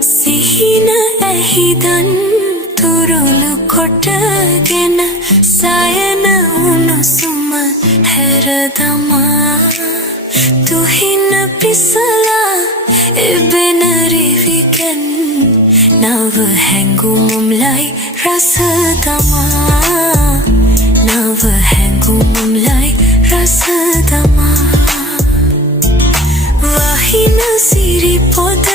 සිහින ඇහිදන් තුරුළු කොටගෙන සයන උණුසුම හැරදමා තුහින පිසලා එබෙන රිවිකෙන් නව හැඟුමුම්ලයි රස දමා නව හැඟුමුම්ලයි රස දමා වහින සිරිපොද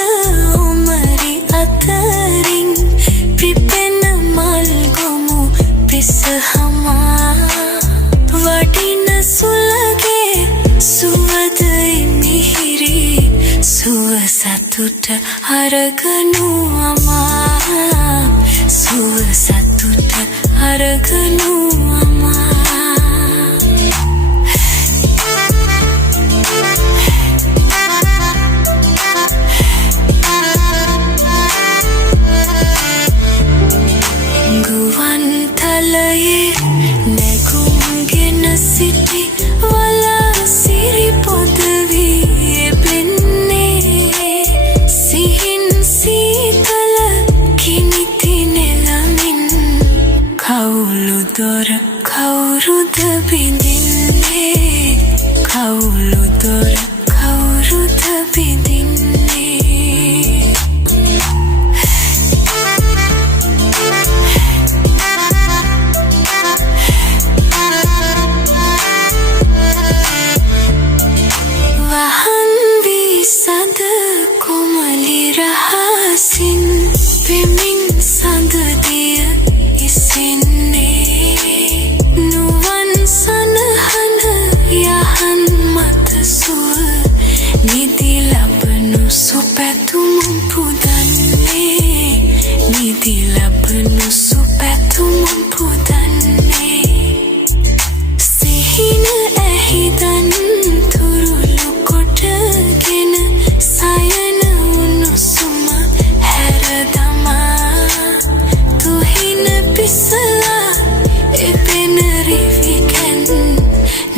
උමරි අතරින් පිපෙන මල්ගොමු පිසහමා වඩින සුලගේ සුවදයි මිහිරි සුව සතුට අරගනු අමා සුව සතුට අරගනු අමා ගුවන් තලයේ නැගුම්ගෙන සිටි වලා සිරිපොද වී එබෙන්නේ සිහින් සීතල කිනිති නෙළමින් කවුළු දොර කවුරුද බිඳින්නේ කවුළු දොර කවුරුද බිඳින්නේ සඳ කොමලි රහසින් පෙමින් සඳදිය ඉසින්නේ නුවන් සනහන යහන් මත සුව නිදි ලබනු සුපැතුම් පුදන්නේ නිදි ලබනු සුපැතුම් පුදන්නේ සිහින ඇහිදන් තුරුළු කොටගෙන සයන උණුසුම හැරදමා තුහින පිසලා එපෙන රිවිකෙන්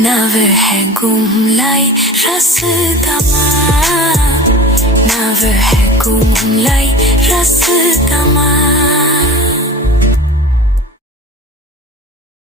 නව හැඟුම්ලයි රස දමා නව හැඟුම්ලයි රස දමා